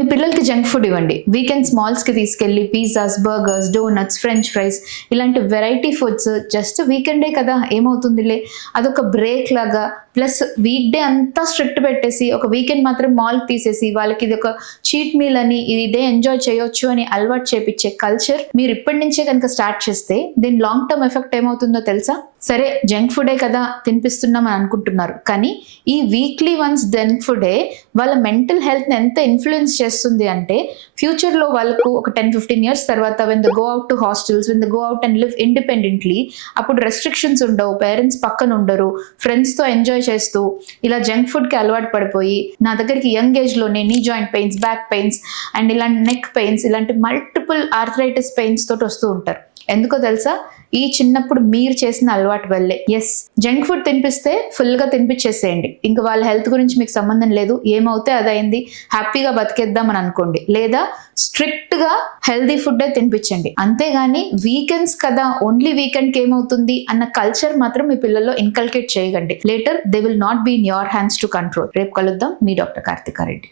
మీ పిల్లలకి junk food ఇవ్వండి. Weekends మాల్స్‌కి తీసుకెళ్ళి pizzas, burgers, donuts, French fries ఇలాంటి వెరైటీ ఫుడ్స్ జస్ట్ వీకెండే కదా ఏమవుతుందిలే. అదొక బ్రేక్ లాగా ప్లస్ వీక్ డే అంతా స్ట్రిక్ట్ పెట్టేసి ఒక వీకెండ్ మాత్రం మాల్‌కి తీసేసి వాళ్ళకి ఇదొక చీట్ మీల్ అని ఈ డే ఎంజాయ్ చేయొచ్చు అని అలవాటు చేపిచ్చే కల్చర్ మీరు ఇప్పటి నుంచే కనుక స్టార్ట్ చేస్తే దీని లాంగ్ టర్మ్ ఎఫెక్ట్ ఏమవుతుందో తెలుసా? సరే జంక్ ఫుడే కదా తినిపిస్తున్నాం అని అనుకుంటున్నారు. కానీ ఈ వీక్లీ వన్స్ జంక్ ఫుడే వాళ్ళ మెంటల్ హెల్త్‌ని ఎంత ఇన్‌ఫ్లూయెన్స్ చేస్తుంది అంటే ఫ్యూచర్‌లో వాళ్ళకు ఒక 10-15 ఇయర్స్ తర్వాత when they go out to hostels, when they go out and live independently అప్పుడు రెస్ట్రిక్షన్స్ ఉండవు. పేరెంట్స్ పక్కన ఉండరు. ఫ్రెండ్స్‌తో ఎంజాయ్ చేస్తూ ఇలా జంక్ ఫుడ్‌కి అలవాటు పడిపోయి నా దగ్గరికి యంగ్ ఏజ్‌లోనే knee joint pains, back pains and ఇలాంటి నెక్ పెయిన్స్ ఇలాంటి మల్టిపుల్ ఆర్థరైటిస్ పెయిన్స్ తోటి వస్తూ ఉంటారు. ఎందుకో తెలుసా? ఈ చిన్నప్పుడు మీరు చేసిన అలవాటు వల్లే. ఎస్, జంక్ ఫుడ్ తినిపిస్తే ఫుల్‌గా తినిపించేసేయండి. ఇంక వాళ్ళ హెల్త్ గురించి మీకు సంబంధం లేదు. ఏమవుతే అదయింది. హ్యాపీగా బతికేద్దాం అని అనుకోండి. లేదా స్ట్రిక్ట్‌గా హెల్తీ ఫుడ్డే తినిపించండి. అంతేగాని వీకెండ్స్ కదా ఓన్లీ వీకెండ్‌కి ఏమవుతుంది అన్న కల్చర్ మాత్రం మీ పిల్లల్లో ఇన్కల్కేట్ చేయకండి. Later they will not be in your hands to control. రేపు కలుద్దాం. మీ డాక్టర్ కార్తికా రెడ్డి.